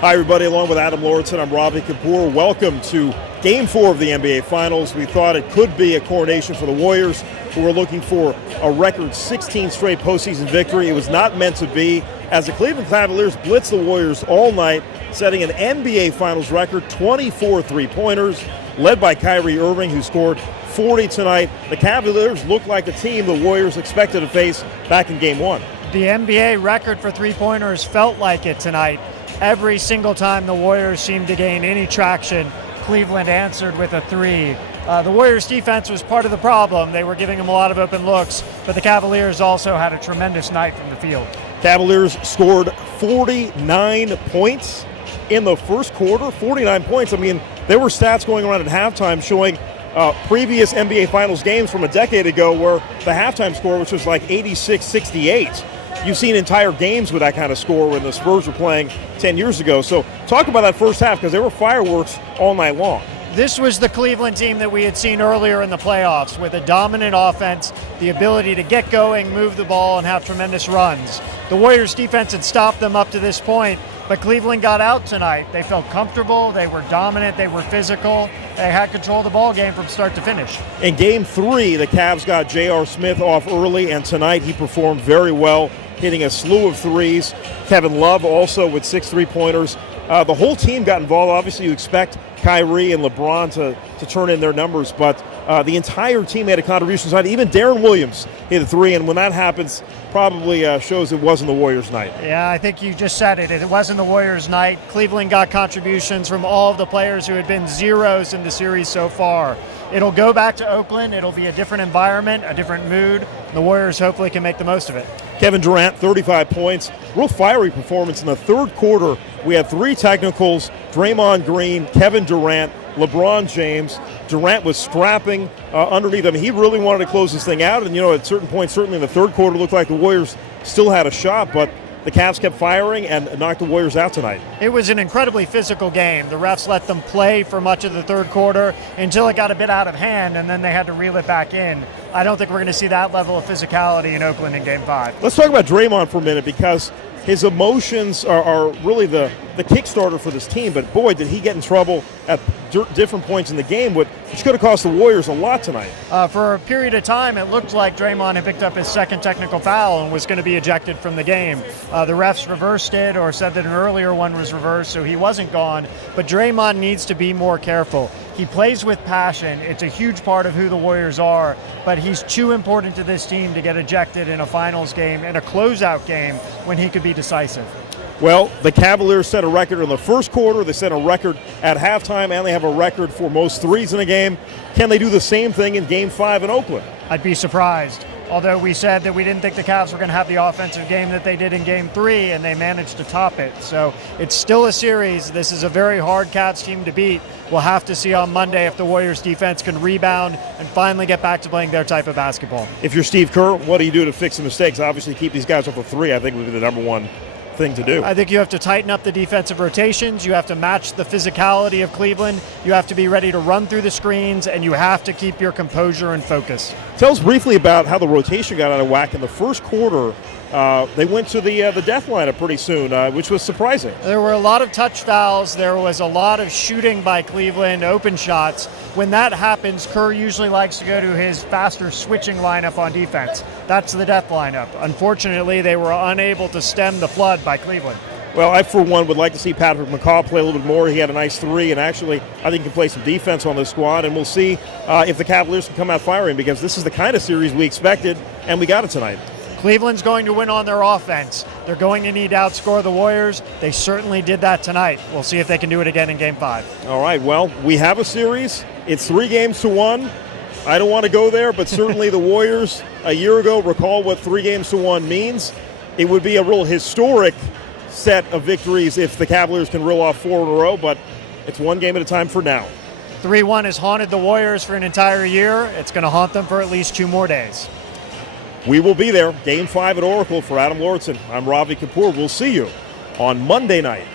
Hi, everybody. Along with Adam Lauridsen, I'm Ravi Kapur. Welcome to Game 4 of the NBA Finals. We thought it could be a coronation for the Warriors, who were looking for a record 16 straight postseason victory. It was not meant to be, as the Cleveland Cavaliers blitzed the Warriors all night, setting an NBA Finals record, 24 three-pointers, led by Kyrie Irving, who scored 40 tonight. The Cavaliers look like the team the Warriors expected to face back in Game 1. The NBA record for three-pointers felt like it tonight. Every single time the Warriors seemed to gain any traction, Cleveland answered with a three. The Warriors' defense was part of the problem. They were giving them a lot of open looks, but the Cavaliers also had a tremendous night from the field. Cavaliers scored 49 points in the first quarter. 49 points. I mean, there were stats going around at halftime showing previous NBA Finals games from a decade ago where the halftime score, which was like 86-68. You've seen entire games with that kind of score when the Spurs were playing 10 years ago. So talk about that first half, because there were fireworks all night long. This was the Cleveland team that we had seen earlier in the playoffs, with a dominant offense, the ability to get going, move the ball, and have tremendous runs. The Warriors' defense had stopped them up to this point, but Cleveland got out tonight. They felt comfortable, they were dominant, they were physical, they had control of the ball game from start to finish. In Game 3, the Cavs got J.R. Smith off early, and tonight he performed very well, hitting a slew of threes. Kevin Love also with 6 three-pointers. The whole team got involved. Obviously, you expect Kyrie and LeBron to turn in their numbers, but the entire team made a contribution tonight. Even Darren Williams hit a three, and when that happens, probably shows it wasn't the Warriors' night. Yeah, I think you just said it. It wasn't the Warriors' night. Cleveland got contributions from all of the players who had been zeros in the series so far. It'll go back to Oakland. It'll be a different environment, a different mood. The Warriors hopefully can make the most of it. Kevin Durant, 35 points. Real fiery performance in the third quarter. We had 3 technicals: Draymond Green, Kevin Durant, LeBron James. Durant was strapping underneath him. He really wanted to close this thing out, and at certain points, certainly in the third quarter, looked like the Warriors still had a shot, but the Cavs kept firing and knocked the Warriors out tonight. It was an incredibly physical game. The refs let them play for much of the third quarter until it got a bit out of hand, and then they had to reel it back in. I don't think we're going to see that level of physicality in Oakland in Game 5. Let's talk about Draymond for a minute, because his emotions are really the Kickstarter for this team, but boy, did he get in trouble at different points in the game, which could have cost the Warriors a lot tonight. For a period of time, it looked like Draymond had picked up his second technical foul and was going to be ejected from the game. The refs reversed it, or said that an earlier one was reversed, so he wasn't gone. But Draymond needs to be more careful. He plays with passion. It's a huge part of who the Warriors are, but he's too important to this team to get ejected in a finals game, in a closeout game, when he could be decisive. Well, the Cavaliers set a record in the first quarter. They set a record at halftime, and they have a record for most threes in a game. Can they do the same thing in Game 5 in Oakland? I'd be surprised. Although we said that we didn't think the Cavs were going to have the offensive game that they did in Game 3, and they managed to top it. So it's still a series. This is a very hard Cavs team to beat. We'll have to see on Monday if the Warriors defense can rebound and finally get back to playing their type of basketball. If you're Steve Kerr, what do you do to fix the mistakes? Obviously, keep these guys off the three, I think, would be the number one thing to do. I think you have to tighten up the defensive rotations. You have to match the physicality of Cleveland. You have to be ready to run through the screens, and you have to keep your composure and focus. Tell us briefly about how the rotation got out of whack in the first quarter. They went to the death lineup pretty soon, which was surprising. There were a lot of touch fouls. There was a lot of shooting by Cleveland, open shots. When that happens, Kerr usually likes to go to his faster switching lineup on defense. That's the death lineup. Unfortunately, they were unable to stem the flood by Cleveland. Well, I, for one, would like to see Patrick McCaw play a little bit more. He had a nice three, and actually, I think he can play some defense on this squad, and we'll see if the Cavaliers can come out firing, because this is the kind of series we expected, and we got it tonight. Cleveland's going to win on their offense. They're going to need to outscore the Warriors. They certainly did that tonight. We'll see if they can do it again in Game 5. All right, well, we have a series. It's 3-1. I don't want to go there, but certainly the Warriors a year ago, recall what 3-1 means. It would be a real historic set of victories if the Cavaliers can reel off 4 in a row, but it's one game at a time for now. 3-1 has haunted the Warriors for an entire year. It's going to haunt them for at least 2 more days. We will be there. Game 5 at Oracle. For Adam Lauridsen, I'm Ravi Kapur. We'll see you on Monday night.